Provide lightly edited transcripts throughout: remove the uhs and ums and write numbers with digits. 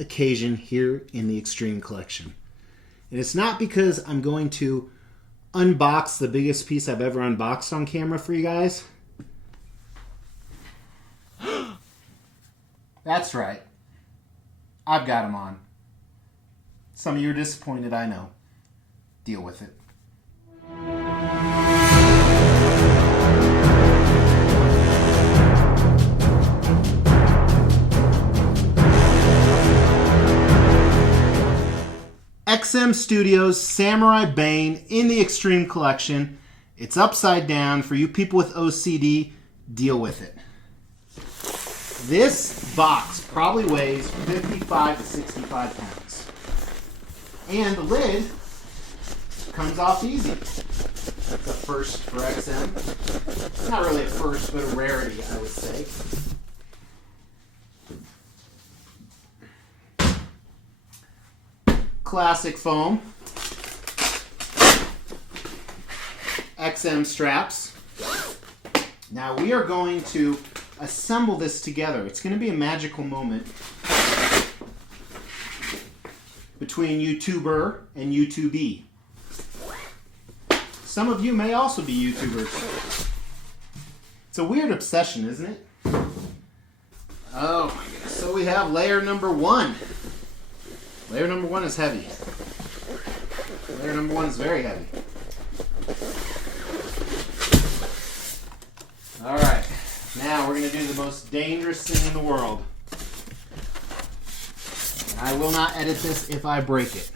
occasion here in the Extreme Collection. And it's not because I'm going to unbox the biggest piece I've ever unboxed on camera for you guys. That's right. I've got them on. Some of you are disappointed, I know. Deal with it. XM Studios Samurai Bane in the Extreme Collection. It's upside down. For you people with OCD, deal with it. This box probably weighs 55 to 65 pounds. And the lid comes off easy. That's a first for XM. Not really a first, but a rarity, I would say. Classic foam. XM straps. Now we are going to assemble this together. It's going to be a magical moment between YouTuber and YouTubee. Some of you may also be YouTubers. It's a weird obsession, isn't it? Oh my goodness. So we have layer number 1. Layer number 1 is heavy. Layer number 1 is very heavy. Alright, now we're going to do the most dangerous thing in the world. I will not edit this if I break it.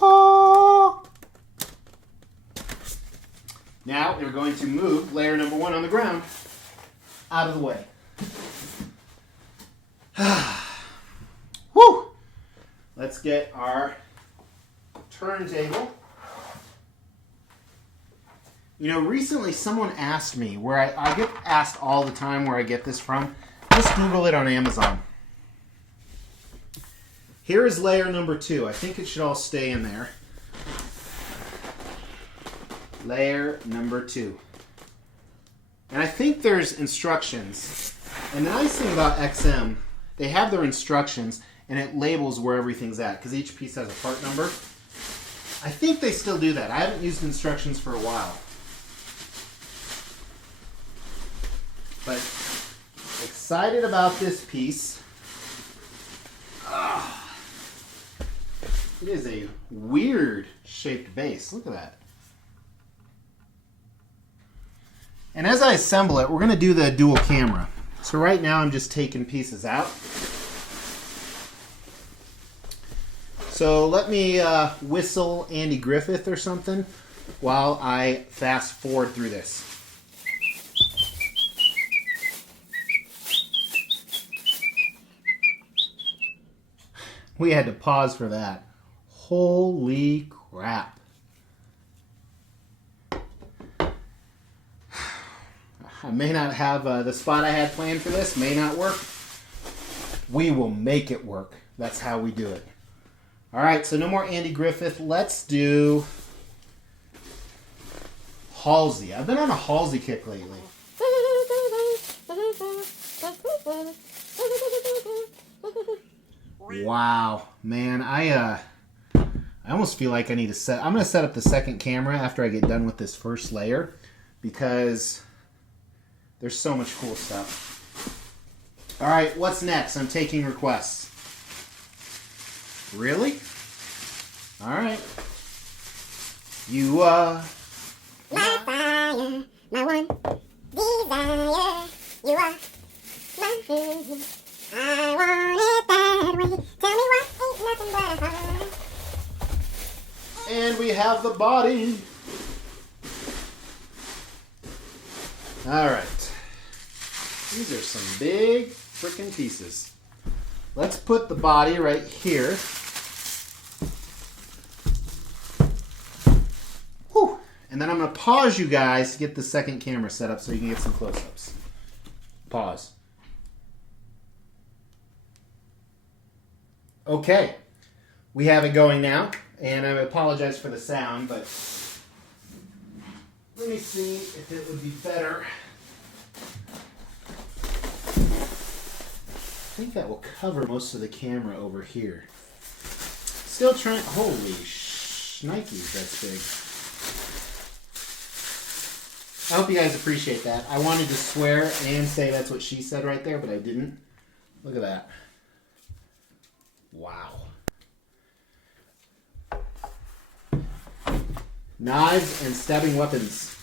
Oh. Now we're going to move layer number 1 on the ground out of the way. Whew! Let's get our turntable. You know, recently someone asked me, where I get asked all the time where I get this from. Just Google it on Amazon. Here is layer number 2. I think it should all stay in there. Layer number 2. And I think there's instructions. And the nice thing about XM, they have their instructions and it labels where everything's at because each piece has a part number. I think they still do that. I haven't used instructions for a while. But excited about this piece. It is a weird shaped base. Look at that. And as I assemble it, we're going to do the dual camera. So right now I'm just taking pieces out. So let me whistle Andy Griffith or something while I fast forward through this. We had to pause for that. Holy crap. I may not have the spot I had planned for this, may not work. We will make it work. That's how we do it. All right, so no more Andy Griffith. Let's do Halsey. I've been on a Halsey kick lately. Wow, man, I almost feel like I need to I'm going to set up the second camera after I get done with this first layer because there's so much cool stuff. All right, what's next? I'm taking requests. Really? All right. You are my fire, my one desire. You are my food. I want it that way. Tell me what ain't nothing but a heart. And we have the body. All right. These are some big freaking pieces. Let's put the body right here. Whew. And then I'm going to pause you guys to get the second camera set up so you can get some close-ups. Pause. Okay. We have it going now. And I apologize for the sound, but let me see if it would be better. think that will cover most of the camera over here. Still trying. Holy shnikes, that's big. I hope you guys appreciate that. I wanted to swear and say that's what she said right there, but I didn't. Look at that. Wow. Knives and stabbing weapons.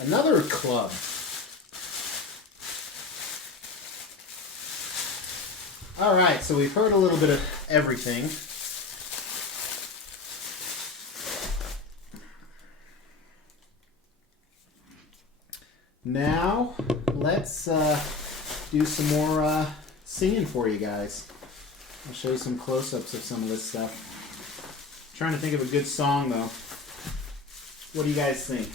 Another club. Alright, so we've heard a little bit of everything. Now, let's do some more singing for you guys. I'll show you some close-ups of some of this stuff. I'm trying to think of a good song, though. What do you guys think?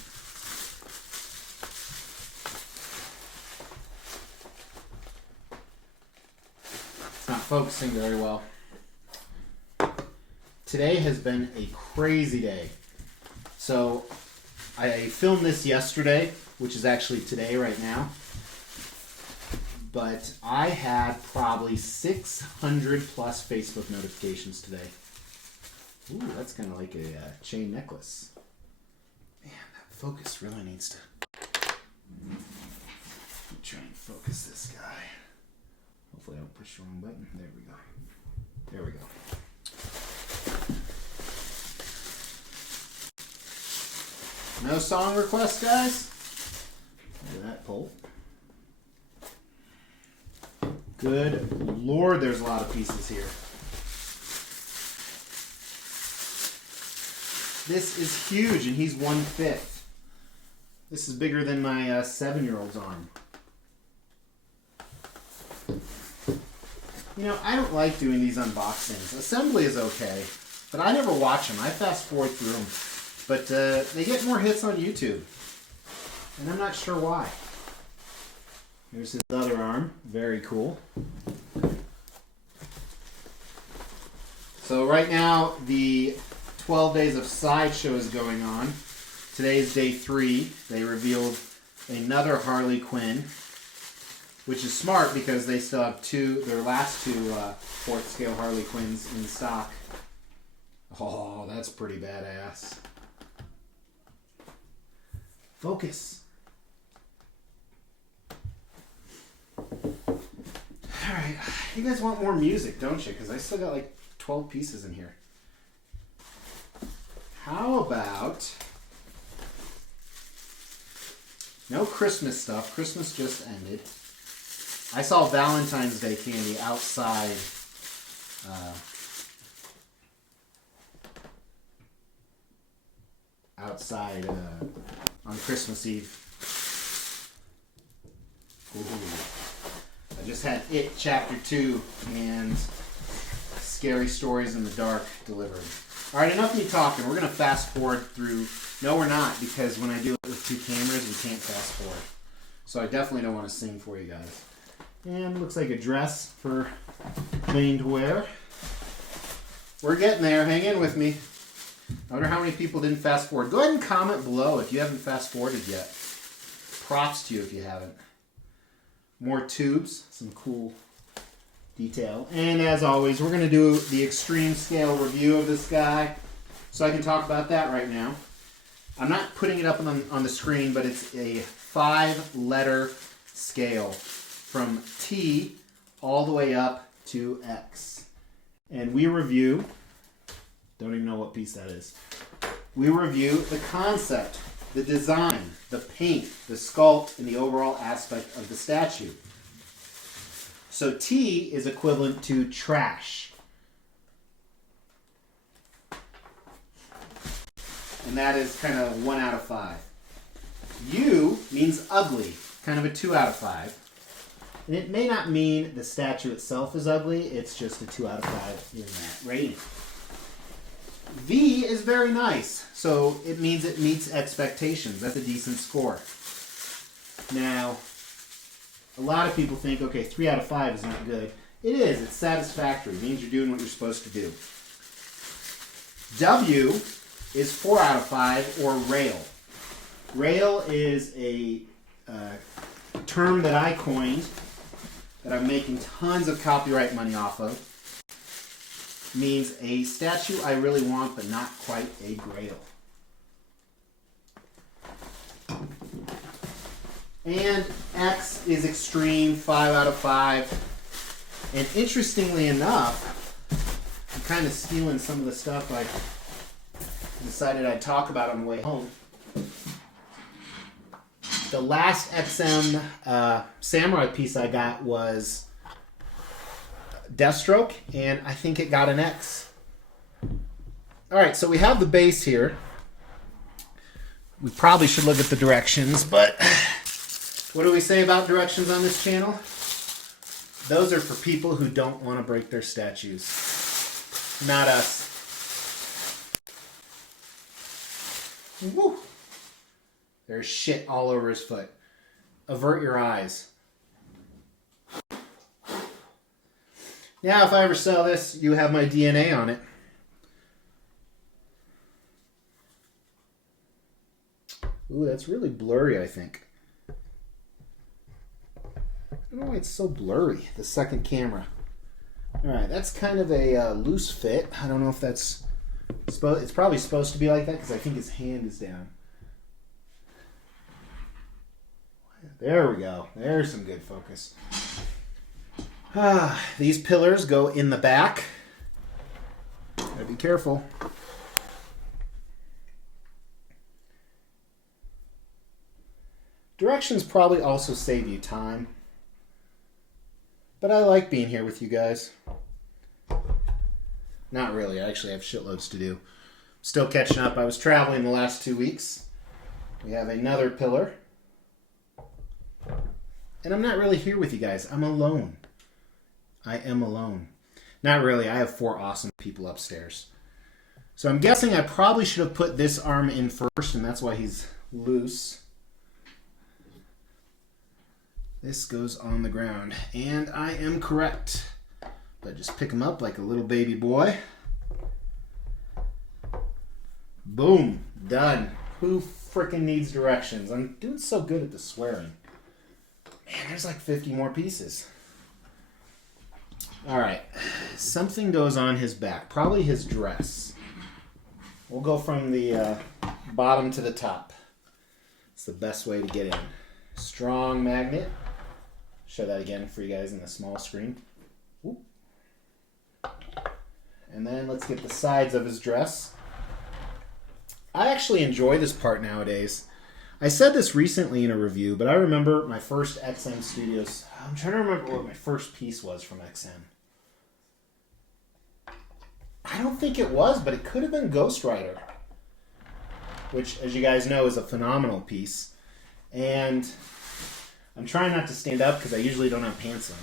It's not focusing very well. Today has been a crazy day. So, I filmed this yesterday, which is actually today right now. But I had probably 600 plus Facebook notifications today. Ooh, that's kind of like a chain necklace. Man, that focus really needs to... Try and focus this guy. Hopefully I don't push the wrong button. There we go. There we go. No song requests, guys? Look at that pull. Good Lord, there's a lot of pieces here. This is huge, and he's 1/5. This is bigger than my 7-year-old's arm. You know, I don't like doing these unboxings. Assembly is okay, but I never watch them. I fast forward through them. But they get more hits on YouTube, and I'm not sure why. Here's his other arm. Very cool. So right now, the 12 Days of Sideshow is going on. Today is day 3. They revealed another Harley Quinn, which is smart because they still have their last two 4th scale Harley Quinns in stock. Oh, that's pretty badass. Focus. Alright, you guys want more music, don't you? Because I still got like 12 pieces in here. How about... No Christmas stuff. Christmas just ended. I saw Valentine's Day candy outside. On Christmas Eve. Ooh. I just had It Chapter 2 and Scary Stories in the Dark delivered. Alright, enough of me talking. We're going to fast forward through... No, we're not, because when I do it with 2 cameras, we can't fast forward. So I definitely don't want to sing for you guys. And looks like a dress for Bane to wear. We're getting there. Hang in with me. I wonder how many people didn't fast forward. Go ahead and comment below if you haven't fast forwarded yet. Props to you if you haven't. More tubes. Some cool detail. And as always, we're going to do the extreme scale review of this guy. So I can talk about that right now. I'm not putting it up on the screen, but it's a 5-letter scale from T all the way up to X. And we review, don't even know what piece that is. We review the concept, the design, the paint, the sculpt, and the overall aspect of the statue. So T is equivalent to trash. And that is kind of 1 out of 5. U means ugly, kind of a 2 out of 5. And it may not mean the statue itself is ugly, it's just a 2 out of 5 in that rating. V is very nice, so it means it meets expectations. That's a decent score. Now, a lot of people think, okay, 3 out of 5 is not good. It is, it's satisfactory. It means you're doing what you're supposed to do. W is 4 out of 5, or rail. Rail is a term that I coined that I'm making tons of copyright money off of means a statue I really want, but not quite a grail. And X is extreme, 5 out of 5. And interestingly enough, I'm kind of stealing some of the stuff I decided I'd talk about on the way home. The last XM Samurai piece I got was Deathstroke, and I think it got an X. Alright, so we have the base here. We probably should look at the directions, but what do we say about directions on this channel? Those are for people who don't want to break their statues. Not us. Woo! There's shit all over his foot. Avert your eyes. Now, if I ever sell this, you have my DNA on it. Ooh, that's really blurry, I think. I don't know why it's so blurry, the second camera. Alright, that's kind of a loose fit. I don't know if that's... It's probably supposed to be like that because I think his hand is down. There we go. There's some good focus. These pillars go in the back. Gotta be careful. Directions probably also save you time. But I like being here with you guys. Not really. I actually have shitloads to do. Still catching up. I was traveling the last 2 weeks. We have another pillar. And I'm not really here with you guys. I'm alone. I am alone. Not really. I have 4 awesome people upstairs. So I'm guessing I probably should have put this arm in first, and that's why he's loose. This goes on the ground. And I am correct. But just pick him up like a little baby boy. Boom. Done. Who frickin' needs directions? I'm doing so good at the swearing. Man, there's like 50 more pieces. Alright. Something goes on his back. Probably his dress. We'll go from the bottom to the top. It's the best way to get in. Strong magnet. Show that again for you guys in the small screen. Whoop. And then let's get the sides of his dress. I actually enjoy this part nowadays. I said this recently in a review, but I remember my first XM Studios. I'm trying to remember what my first piece was from XM. I don't think it was, but it could have been Ghost Rider, which, as you guys know, is a phenomenal piece. And I'm trying not to stand up because I usually don't have pants on.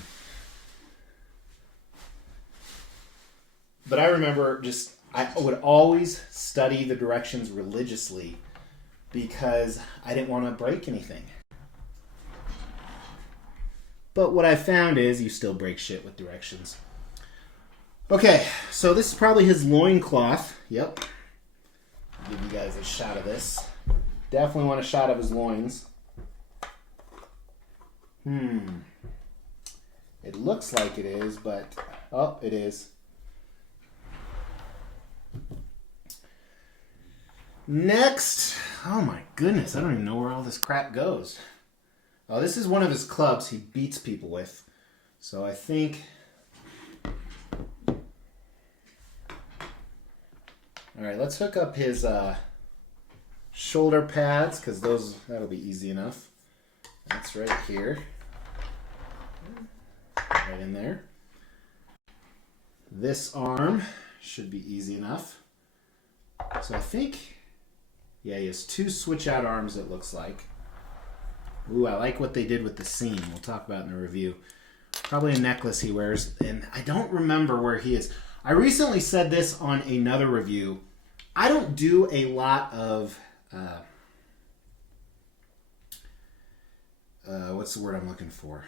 But I remember I would always study the directions religiously because I didn't want to break anything. But what I found is you still break shit with directions. Okay, so this is probably his loincloth. Yep. I'll give you guys a shot of this. Definitely want a shot of his loins. It looks like it is, but... Oh, it is. Next, oh my goodness, I don't even know where all this crap goes. Oh, this is one of his clubs he beats people with. So I think... Alright, let's hook up his shoulder pads, because that'll be easy enough. That's right here. Right in there. This arm should be easy enough. So I think... Yeah, he has 2 switch-out arms, it looks like. Ooh, I like what they did with the seam. We'll talk about it in the review. Probably a necklace he wears, and I don't remember where he is. I recently said this on another review. I don't do a lot of... what's the word I'm looking for?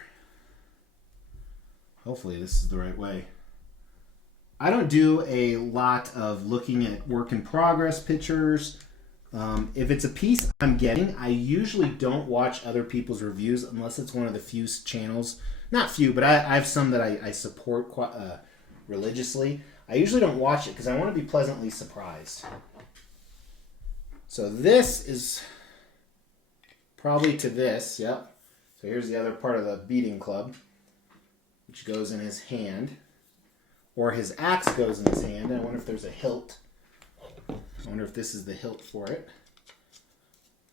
Hopefully this is the right way. I don't do a lot of looking at work in progress pictures. If it's a piece I'm getting, I usually don't watch other people's reviews unless it's one of the few channels not few, but I have some that I support quite religiously. I usually don't watch it because I want to be pleasantly surprised. So this is probably to this, yep. So here's the other part of the beating club, which goes in his hand. Or his axe goes in his hand. I wonder if there's a hilt. I wonder if this is the hilt for it.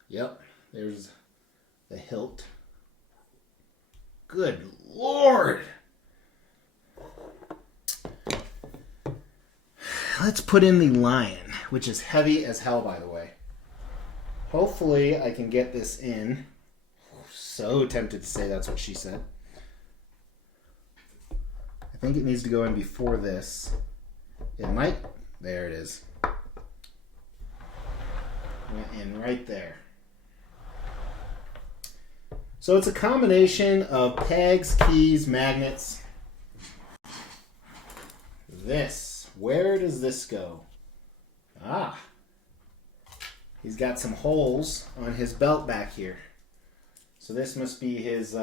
Yep, there's the hilt. Good Lord! Let's put in the lion, which is heavy as hell, by the way. Hopefully I can get this in. So tempted to say that's what she said. I think it needs to go in before this. It might. There it is. Went in right there. So it's a combination of pegs, keys, magnets. This. Where does this go? Ah. He's got some holes on his belt back here. So this must be his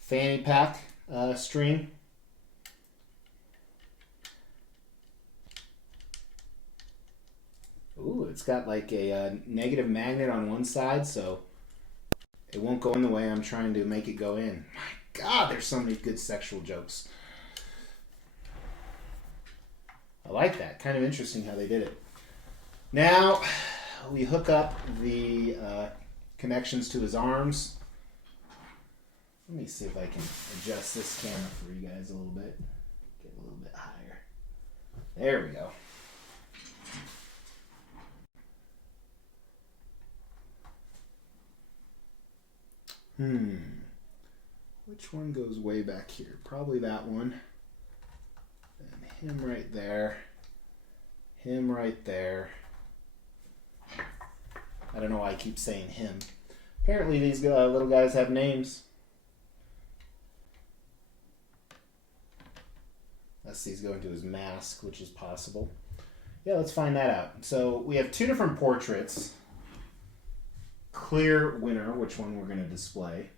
fanny pack string. Ooh, it's got like a negative magnet on one side, so it won't go in the way I'm trying to make it go in. My God, there's so many good sexual jokes. I like that. Kind of interesting how they did it. Now, we hook up the connections to his arms. Let me see if I can adjust this camera for you guys a little bit. Get a little bit higher. There we go. Which one goes way back here? Probably that one. And him right there. Him right there. I don't know why I keep saying him. Apparently these little guys have names. Unless he's going to his mask, which is possible. Yeah, let's find that out. So we have two different portraits. Clear winner, which one we're going to display.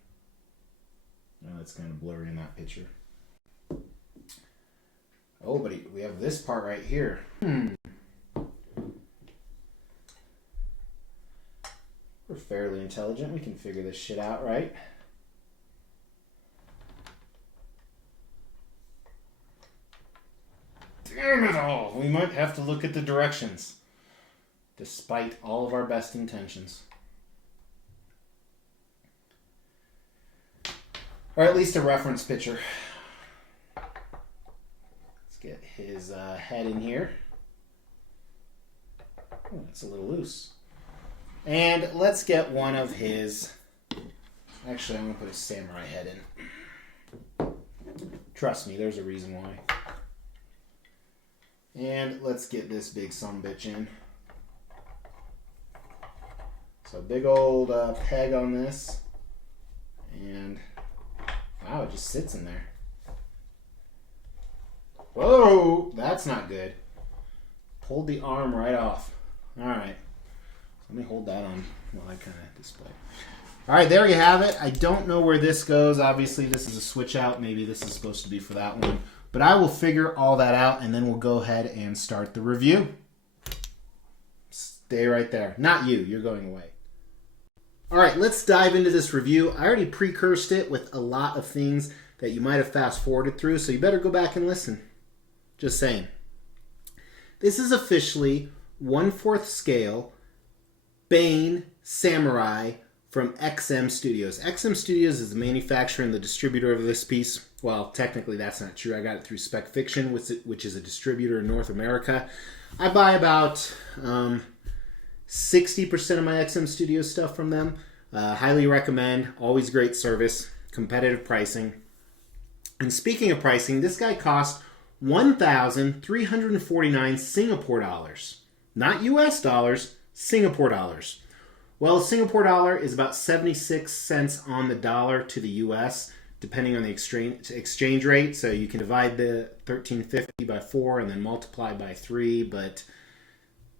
Oh, it's kind of blurry in that picture. Oh, but we have this part right here. We're fairly intelligent. We can figure this shit out, right? Damn it all! We might have to look at the directions. Despite all of our best intentions. Or at least a reference picture. Let's get his head in here. Oh, it's a little loose. And let's get one of his... Actually, I'm going to put a samurai head in. Trust me, there's a reason why. And let's get this big sumbitch in. So big old peg on this. And... wow, it just sits in there. Whoa, that's not good. Pulled the arm right off. All right. Let me hold that on while I kind of display. All right, there you have it. I don't know where this goes. Obviously, this is a switch out. Maybe this is supposed to be for that one. But I will figure all that out, and then we'll go ahead and start the review. Stay right there. Not you. You're going away. All right, let's dive into this review. I already precursed it with a lot of things that you might have fast-forwarded through, so you better go back and listen. Just saying. This is officially 1/4 scale Bane Samurai from XM Studios. XM Studios is the manufacturer and the distributor of this piece. Well, technically that's not true. I got it through Spec Fiction, which is a distributor in North America. I buy about 60% of my XM Studios stuff from them. Highly recommend. Always great service. Competitive pricing. And speaking of pricing, this guy cost 1,349 Singapore dollars. Not US dollars, Singapore dollars. Well, a Singapore dollar is about 76 cents on the dollar to the US, depending on the exchange rate. So you can divide the 1350 by 4 and then multiply by 3, but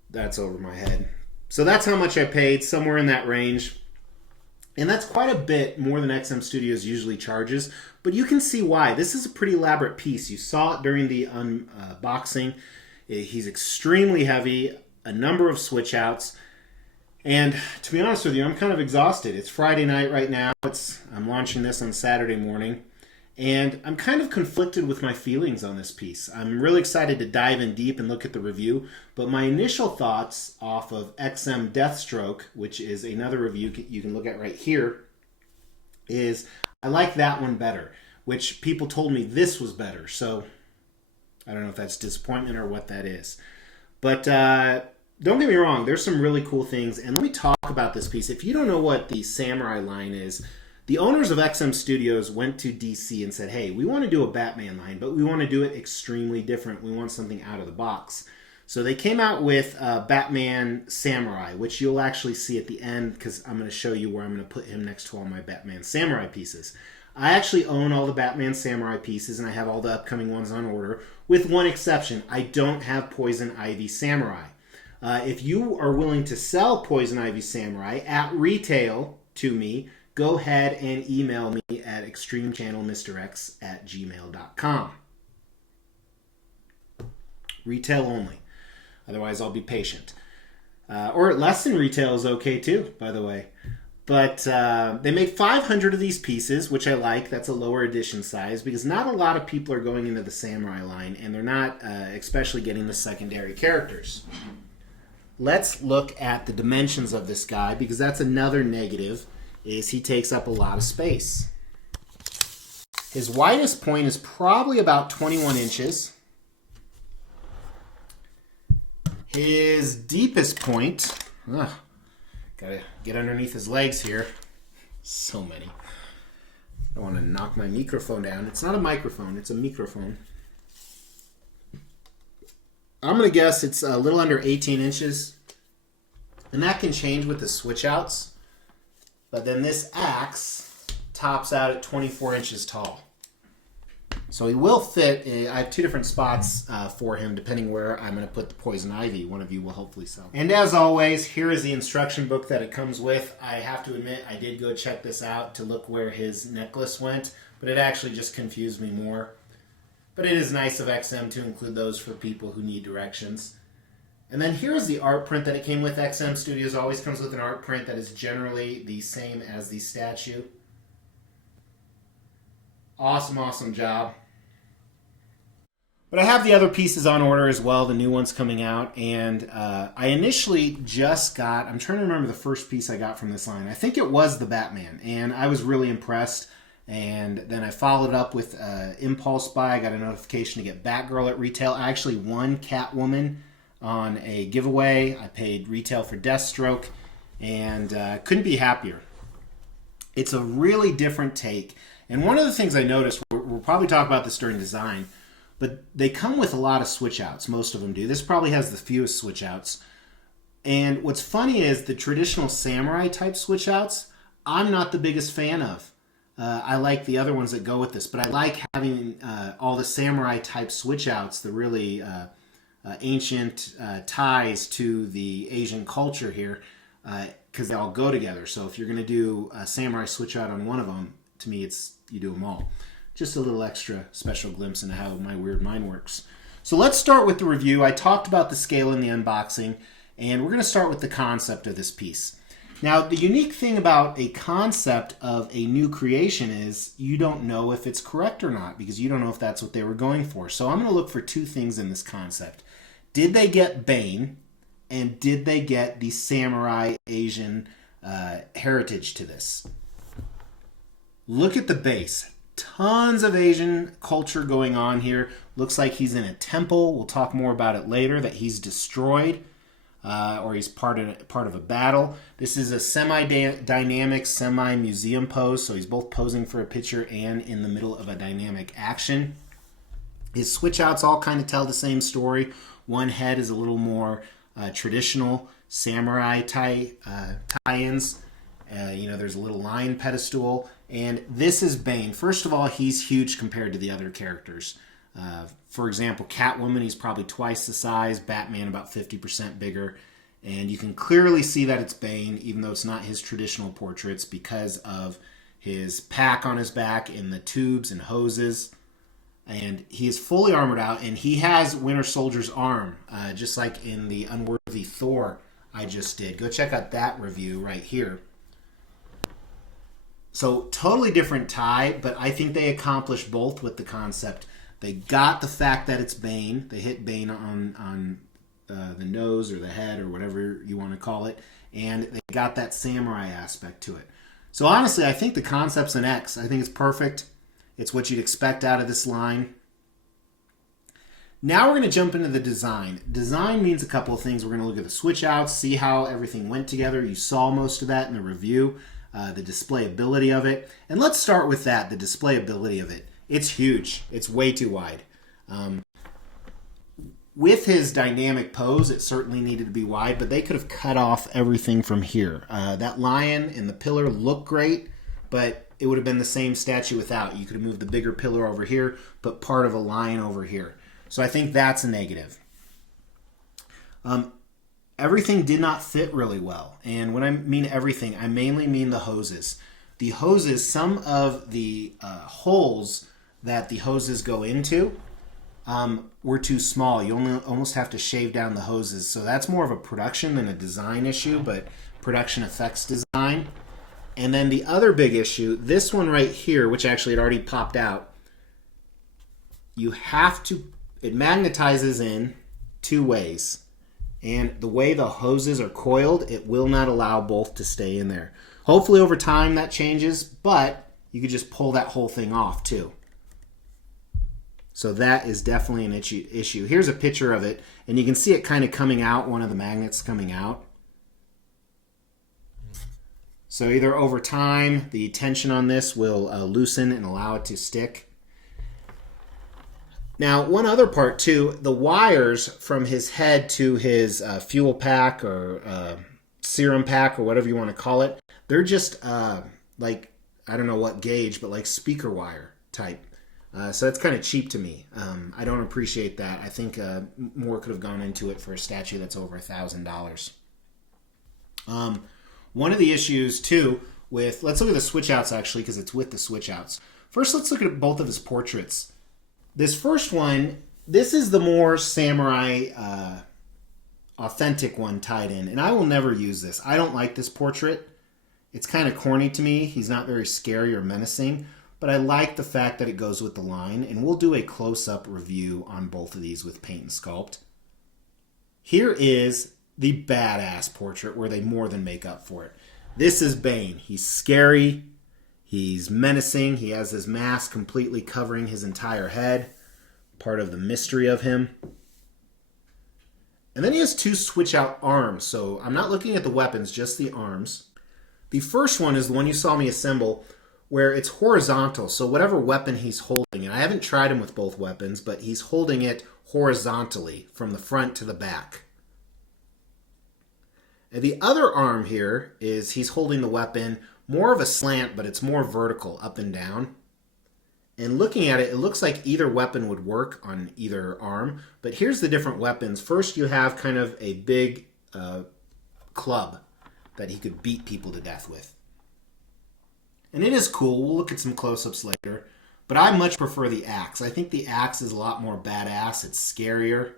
that's over my head. So that's how much I paid, somewhere in that range. And that's quite a bit more than XM Studios usually charges, but you can see why. This is a pretty elaborate piece. You saw it during the unboxing. He's extremely heavy, a number of switch outs, and to be honest with you, I'm kind of exhausted. It's Friday night right now. I'm launching this on Saturday morning, and I'm kind of conflicted with my feelings on this piece. I'm really excited to dive in deep and look at the review, but my initial thoughts off of XM Deathstroke, which is another review you can look at right here, is I like that one better, which people told me this was better. So I don't know if that's disappointment or what that is. But don't get me wrong, there's some really cool things. And let me talk about this piece. If you don't know what the Samurai line is, the owners of XM Studios went to DC and said, hey, we want to do a Batman line, but we want to do it extremely different. We want something out of the box. So they came out with Batman Samurai, which you'll actually see at the end because I'm going to show you where I'm going to put him next to all my Batman Samurai pieces. I actually own all the Batman Samurai pieces, and I have all the upcoming ones on order, with one exception. I don't have Poison Ivy Samurai. If you are willing to sell Poison Ivy Samurai at retail to me, go ahead and email me at extremechannelmrx@gmail.com. Retail only. Otherwise, I'll be patient. Or less than retail is okay too, by the way. But they made 500 of these pieces, which I like. That's a lower edition size because not a lot of people are going into the Samurai line, and they're not especially getting the secondary characters. Let's look at the dimensions of this guy because that's another negative, is he takes up a lot of space. His widest point is probably about 21 inches. His deepest point, gotta get underneath his legs here. So many. I want to knock my microphone down. It's not a microphone, it's a microphone. I'm going to guess it's a little under 18 inches. And that can change with the switch outs. But then this axe tops out at 24 inches tall. So he will fit. I have two different spots for him depending where I'm going to put the Poison Ivy. One of you will hopefully sell. And as always, here is the instruction book that it comes with. I have to admit, I did go check this out to look where his necklace went, but it actually just confused me more. But it is nice of XM to include those for people who need directions. And then here is the art print that it came with. XM Studios always comes with an art print that is generally the same as the statue. Awesome, awesome job. But I have the other pieces on order as well, the new ones coming out. And I initially just got, I'm trying to remember the first piece I got from this line. I think it was the Batman, and I was really impressed. And then I followed up with impulse buy. I got a notification to get Batgirl at retail. I actually won Catwoman on a giveaway. I paid retail for Deathstroke, and couldn't be happier. It's a really different take. And one of the things I noticed, we'll probably talk about this during design, but they come with a lot of switch outs. Most of them do. This probably has the fewest switch outs. And what's funny is the traditional samurai type switch outs, I'm not the biggest fan of. I like the other ones that go with this, but I like having all the samurai type switch outs, the really ancient ties to the Asian culture here, because they all go together. So if you're going to do a samurai switch out on one of them, to me, it's you do them all. Just a little extra special glimpse into how my weird mind works. So let's start with the review. I talked about the scale in the unboxing, and we're going to start with the concept of this piece. Now, the unique thing about a concept of a new creation is you don't know if it's correct or not because you don't know if that's what they were going for. So I'm going to look for two things in this concept. Did they get Bane, and did they get the samurai Asian heritage to this? Look at the base. Tons of Asian culture going on here. Looks like he's in a temple. We'll talk more about it later, that he's destroyed. Or he's part of a battle. This is a semi-dynamic, semi-museum pose, so he's both posing for a picture and in the middle of a dynamic action. His switch outs all kind of tell the same story. One head is a little more traditional samurai tie-ins. There's a little lion pedestal, and this is Bane. First of all, he's huge compared to the other characters. For example, Catwoman, he's probably twice the size. Batman, about 50% bigger. And you can clearly see that it's Bane, even though it's not his traditional portraits, because of his pack on his back and the tubes and hoses. And he is fully armored out, and he has Winter Soldier's arm, just like in the Unworthy Thor I just did. Go check out that review right here. So totally different tie, but I think they accomplished both with the concept. They got the fact that it's Bane. They hit Bane on the nose or the head or whatever you want to call it, and they got that samurai aspect to it. So honestly, I think the concept's an X. I think it's perfect. It's what you'd expect out of this line. Now we're going to jump into the design. Design means a couple of things. We're going to look at the switch outs, see how everything went together. You saw most of that in the review, the displayability of it. And let's start with that, the displayability of it. It's huge. It's way too wide. With his dynamic pose, it certainly needed to be wide, but they could have cut off everything from here. That lion and the pillar look great, but it would have been the same statue without. You could have moved the bigger pillar over here, put part of a lion over here. So I think that's a negative. Everything did not fit really well. And when I mean everything, I mainly mean the hoses. The hoses, some of the holes that the hoses go into were too small. You almost have to shave down the hoses. So that's more of a production than a design issue, but production affects design. And then the other big issue, this one right here, which actually had already popped out, it magnetizes in two ways. And the way the hoses are coiled, it will not allow both to stay in there. Hopefully over time that changes, but you could just pull that whole thing off too. So that is definitely an issue. Here's a picture of it, and you can see it kind of coming out, one of the magnets coming out. So either over time, the tension on this will loosen and allow it to stick. Now, one other part too, the wires from his head to his fuel pack or serum pack or whatever you want to call it, they're just like, I don't know what gauge, but like speaker wire type. So that's kind of cheap to me. I don't appreciate that. I think more could have gone into it for a statue that's over $1,000. One of the issues too with, let's look at the switch outs actually, because it's with the switch outs. First, let's look at both of his portraits. This first one, this is the more samurai authentic one tied in, and I will never use this. I don't like this portrait. It's kind of corny to me. He's not very scary or menacing, but I like the fact that it goes with the line, and we'll do a close-up review on both of these with paint and sculpt. Here is the badass portrait where they more than make up for it. This is Bane. He's scary. He's menacing. He has his mask completely covering his entire head. Part of the mystery of him. And then he has two switch out arms. So I'm not looking at the weapons, just the arms. The first one is the one you saw me assemble where it's horizontal. So whatever weapon he's holding, and I haven't tried him with both weapons, but he's holding it horizontally from the front to the back. And the other arm here is he's holding the weapon more of a slant, but it's more vertical, up and down. And looking at it, it looks like either weapon would work on either arm. But here's the different weapons. First, you have kind of a big club that he could beat people to death with. And it is cool. We'll look at some close-ups later. But I much prefer the axe. I think the axe is a lot more badass. It's scarier.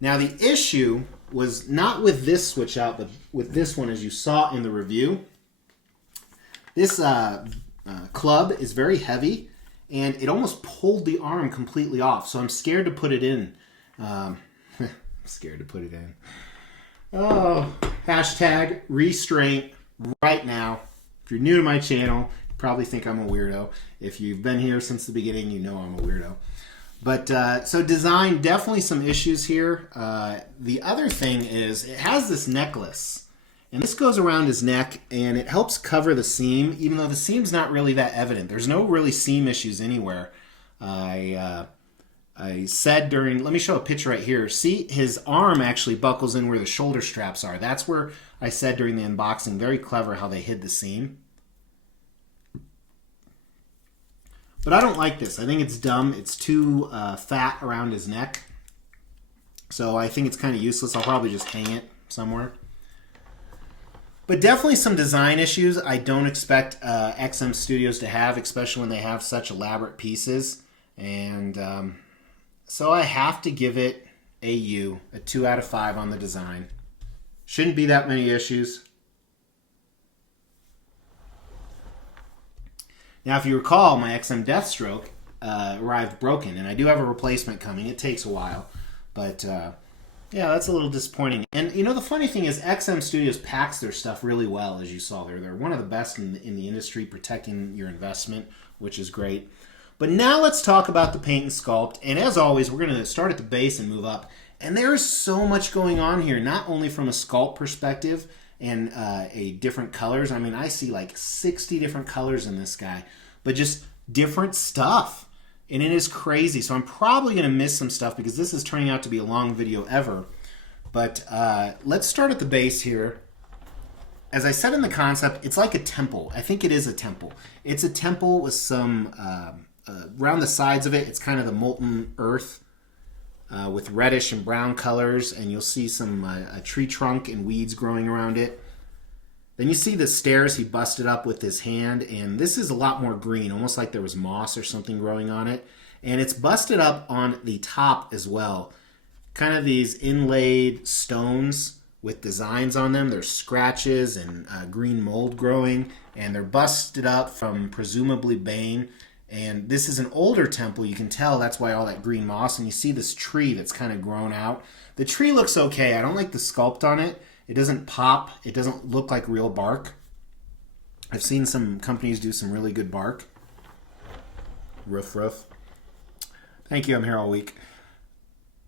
Now, the issue was not with this switch out, but with this one, as you saw in the review. This club is very heavy, and it almost pulled the arm completely off. So I'm scared to put it in. Scared to put it in. Oh, hashtag restraint right now. If you're new to my channel, you probably think I'm a weirdo. If you've been here since the beginning, you know I'm a weirdo. But so design, definitely some issues here. The other thing is it has this necklace. And this goes around his neck, and it helps cover the seam, even though the seam's not really that evident. There's no really seam issues anywhere. I said during, let me show a picture right here. See, his arm actually buckles in where the shoulder straps are. That's where I said during the unboxing, very clever how they hid the seam. But I don't like this. I think it's dumb. It's too fat around his neck. So I think it's kind of useless. I'll probably just hang it somewhere. But definitely some design issues I don't expect XM Studios to have, especially when they have such elaborate pieces. And so I have to give it a U, a 2 out of 5 on the design. Shouldn't be that many issues. Now, if you recall, my XM Deathstroke arrived broken, and I do have a replacement coming. It takes a while, but yeah, that's a little disappointing. And you know, the funny thing is, XM Studios packs their stuff really well, as you saw there. They're one of the best in the industry, protecting your investment, which is great. But now let's talk about the paint and sculpt. And as always, we're going to start at the base and move up. And there is so much going on here, not only from a sculpt perspective and different colors. I mean, I see like 60 different colors in this guy, but just different stuff. And it is crazy. So I'm probably going to miss some stuff because this is turning out to be a long video ever. But let's start at the base here. As I said in the concept, it's like a temple. I think it is a temple. It's a temple with some, around the sides of it, it's kind of the molten earth with reddish and brown colors. And you'll see some a tree trunk and weeds growing around it. Then you see the stairs he busted up with his hand, and this is a lot more green, almost like there was moss or something growing on it. And it's busted up on the top as well. Kind of these inlaid stones with designs on them. There's scratches and green mold growing, and they're busted up from presumably Bane. And this is an older temple, you can tell that's why all that green moss, and you see this tree that's kind of grown out. The tree looks okay. I don't like the sculpt on it. It doesn't pop. It doesn't look like real bark. I've seen some companies do some really good bark. Roof. Thank you, I'm here all week.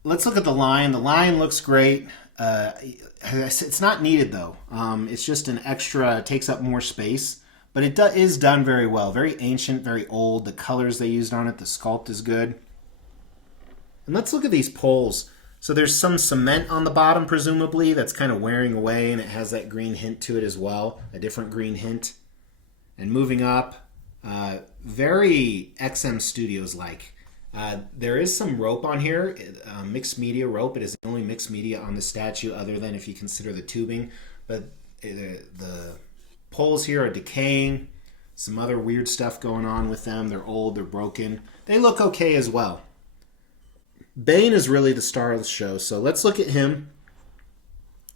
Let's look at the line. The line looks great. It's not needed though. It's just an extra, it takes up more space. But it is done very well. Very ancient, very old. The colors they used on it, the sculpt is good. And let's look at these poles. So there's some cement on the bottom, presumably, that's kind of wearing away, and it has that green hint to it as well, a different green hint. And moving up, very XM Studios-like. There is some rope on here, mixed media rope. It is the only mixed media on the statue, other than if you consider the tubing. But the poles here are decaying. Some other weird stuff going on with them. They're old, they're broken. They look okay as well. Bane is really the star of the show, so let's look at him.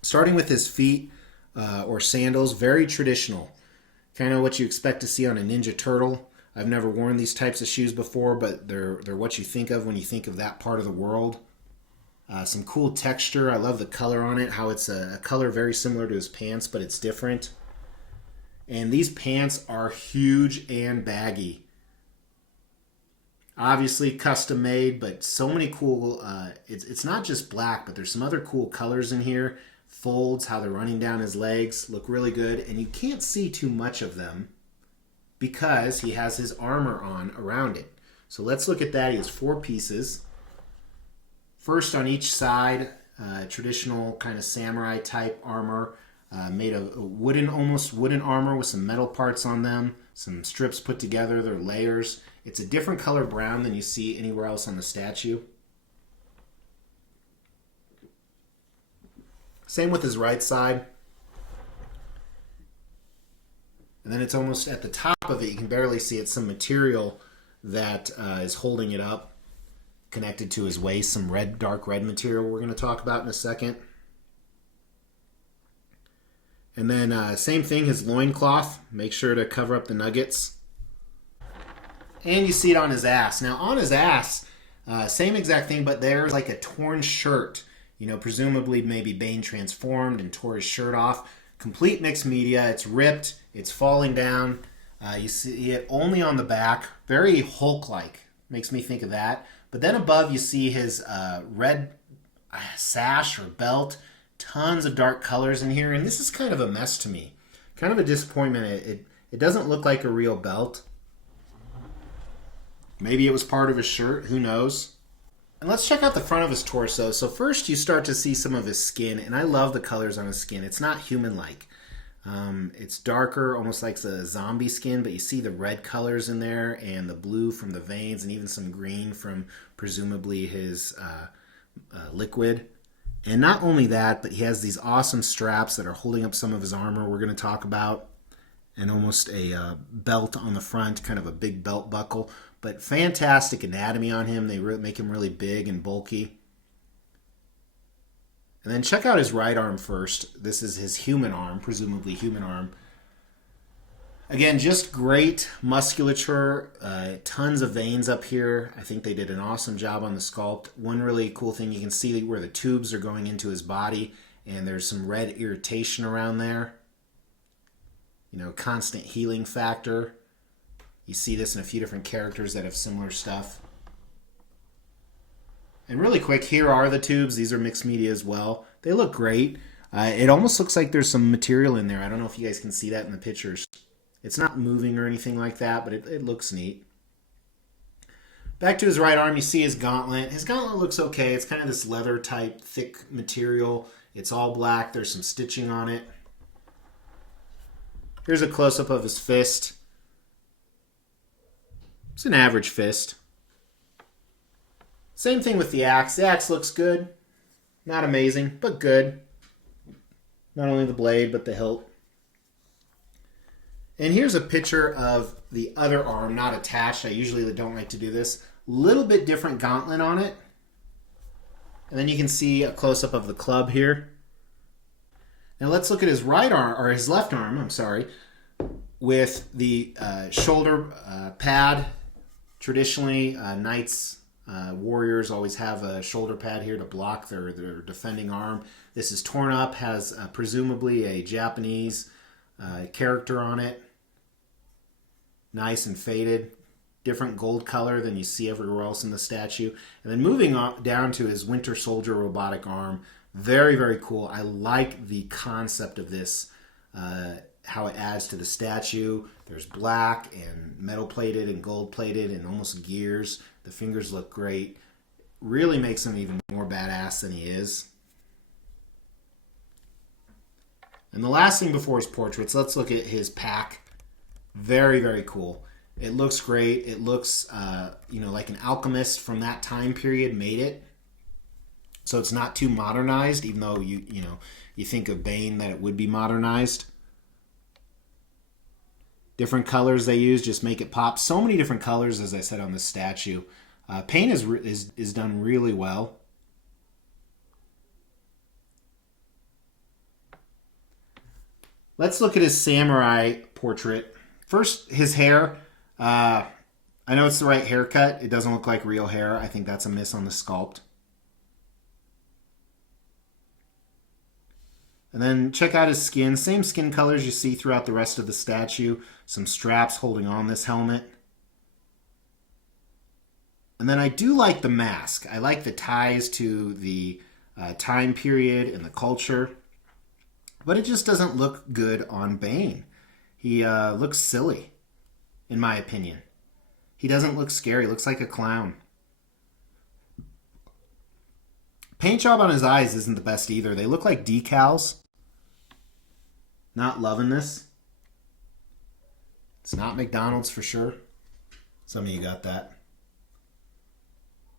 Starting with his feet or sandals, very traditional. Kind of what you expect to see on a Ninja Turtle. I've never worn these types of shoes before, but they're what you think of when you think of that part of the world. Some cool texture. I love the color on it, how it's a color very similar to his pants, but it's different. And these pants are huge and baggy. Obviously custom made, but so many cool, it's not just black, but there's some other cool colors in here. Folds, how they're running down his legs, look really good. And you can't see too much of them because he has his armor on around it. So let's look at that. He has 4 pieces. First on each side, traditional kind of samurai type armor, made of almost wooden armor with some metal parts on them. Some strips put together, they're layers. It's a different color brown than you see anywhere else on the statue. Same with his right side. And then it's almost at the top of it, you can barely see it, some material that is holding it up, connected to his waist, some red, dark red material we're going to talk about in a second. And then same thing, his loincloth. Make sure to cover up the nuggets. And you see it on his ass. Now on his ass, same exact thing, but there's like a torn shirt. You know, presumably maybe Bane transformed and tore his shirt off. Complete mixed media. It's ripped. It's falling down. You see it only on the back. Very Hulk-like. Makes me think of that. But then above you see his red sash or belt. Tons of dark colors in here. And this is kind of a mess to me. Kind of a disappointment. It doesn't look like a real belt. Maybe it was part of his shirt. Who knows? And let's check out the front of his torso. So first you start to see some of his skin. And I love the colors on his skin. It's not human-like. It's darker, almost like a zombie skin, but you see the red colors in there and the blue from the veins and even some green from presumably his liquid And not only that, but he has these awesome straps that are holding up some of his armor we're going to talk about. And almost a belt on the front, kind of a big belt buckle. But fantastic anatomy on him. They make him really big and bulky. And then check out his right arm first. This is his human arm, presumably human arm. Again, just great musculature, tons of veins up here. I think they did an awesome job on the sculpt. One really cool thing, you can see where the tubes are going into his body, and there's some red irritation around there. You know, constant healing factor. You see this in a few different characters that have similar stuff. And really quick, here are the tubes. These are mixed media as well. They look great. It almost looks like there's some material in there. I don't know if you guys can see that in the pictures. It's not moving or anything like that, but it looks neat. Back to his right arm, you see his gauntlet. His gauntlet looks okay. It's kind of this leather type, thick material. It's all black. There's some stitching on it. Here's a close-up of his fist. It's an average fist. Same thing with the axe. The axe looks good. Not amazing, but good. Not only the blade, but the hilt. And here's a picture of the other arm, not attached. I usually don't like to do this. Little bit different gauntlet on it. And then you can see a close-up of the club here. Now let's look at his right arm, or his left arm, I'm sorry, with the shoulder pad. Traditionally, knights, warriors always have a shoulder pad here to block their defending arm. This is torn up, has presumably a Japanese character on it. Nice and faded. Different gold color than you see everywhere else in the statue. And then moving on down to his Winter Soldier robotic arm. Very, very cool. I like the concept of this, how it adds to the statue. There's black and metal plated and gold plated and almost gears. The fingers look great. Really makes him even more badass than he is. And the last thing before his portraits, let's look at his pack. Very, very cool. It looks great. It looks, like an alchemist from that time period made it. So it's not too modernized, even though you think of Bane that it would be modernized. Different colors they use just make it pop. So many different colors, as I said, on this statue. Paint is done really well. Let's look at his samurai portrait. First, his hair. I know it's the right haircut. It doesn't look like real hair. I think that's a miss on the sculpt. And then check out his skin. Same skin colors you see throughout the rest of the statue. Some straps holding on this helmet. And then I do like the mask. I like the ties to the time period and the culture. But it just doesn't look good on Bane. He looks silly, in my opinion. He doesn't look scary. He looks like a clown. Paint job on his eyes isn't the best either. They look like decals. Not loving this. It's not McDonald's for sure. Some of you got that.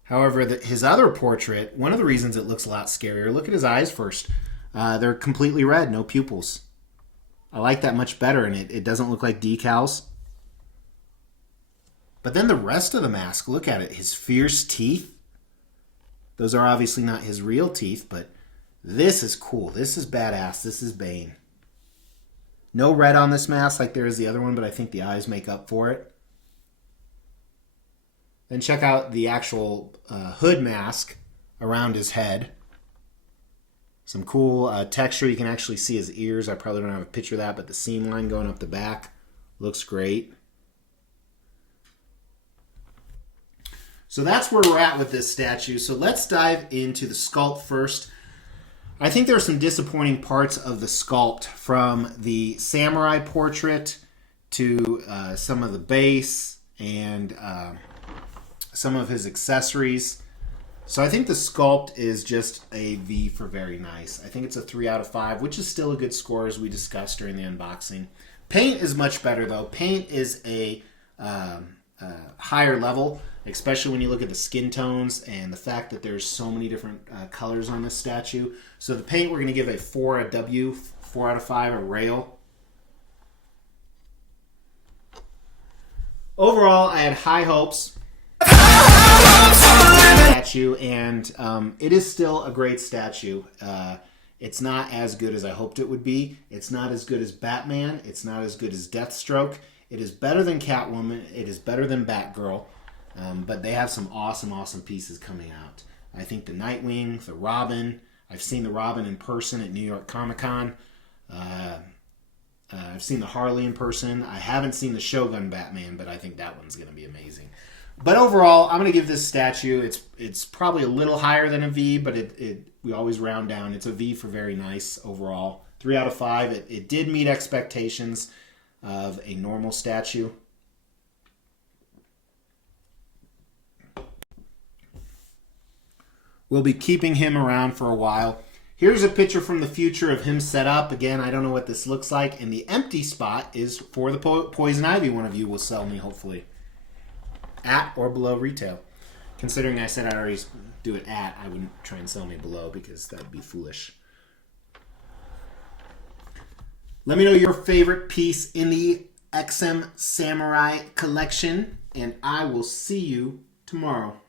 However, his other portrait, one of the reasons it looks a lot scarier, look at his eyes first. They're completely red, no pupils. I like that much better, and it doesn't look like decals. But then the rest of the mask, look at it. His fierce teeth. Those are obviously not his real teeth, but this is cool. This is badass. This is Bane. No red on this mask like there is the other one, but I think the eyes make up for it. Then check out the actual hood mask around his head. Some cool texture. You can actually see his ears. I probably don't have a picture of that, but the seam line going up the back looks great. So that's where we're at with this statue. So let's dive into the sculpt first. I think there are some disappointing parts of the sculpt, from the samurai portrait to some of the base and some of his accessories. So I think the sculpt is just a V for very nice. I think it's a 3 out of 5, which is still a good score, as we discussed during the unboxing. Paint is much better though. Paint is a higher level. especially when you look at the skin tones and the fact that there's so many different colors on this statue. So the paint, we're going to give a 4 a W, 4 out of 5 a rail. Overall, I had high hopes for the statue, and it is still a great statue. It's not as good as I hoped it would be. It's not as good as Batman. It's not as good as Deathstroke. It is better than Catwoman. It is better than Batgirl. But they have some awesome, awesome pieces coming out. I think the Nightwing, the Robin. I've seen the Robin in person at New York Comic Con. I've seen the Harley in person. I haven't seen the Shogun Batman, but I think that one's going to be amazing. But overall, I'm going to give this statue, it's probably a little higher than a V, but we always round down. It's a V for very nice overall. 3 out of 5. It did meet expectations of a normal statue. We'll be keeping him around for a while. Here's a picture from the future of him set up. Again, I don't know what this looks like. And the empty spot is for the Poison Ivy one of you will sell me, hopefully. At or below retail. Considering I said I'd already do it at, I wouldn't try and sell me below because that would be foolish. Let me know your favorite piece in the XM Samurai collection. And I will see you tomorrow.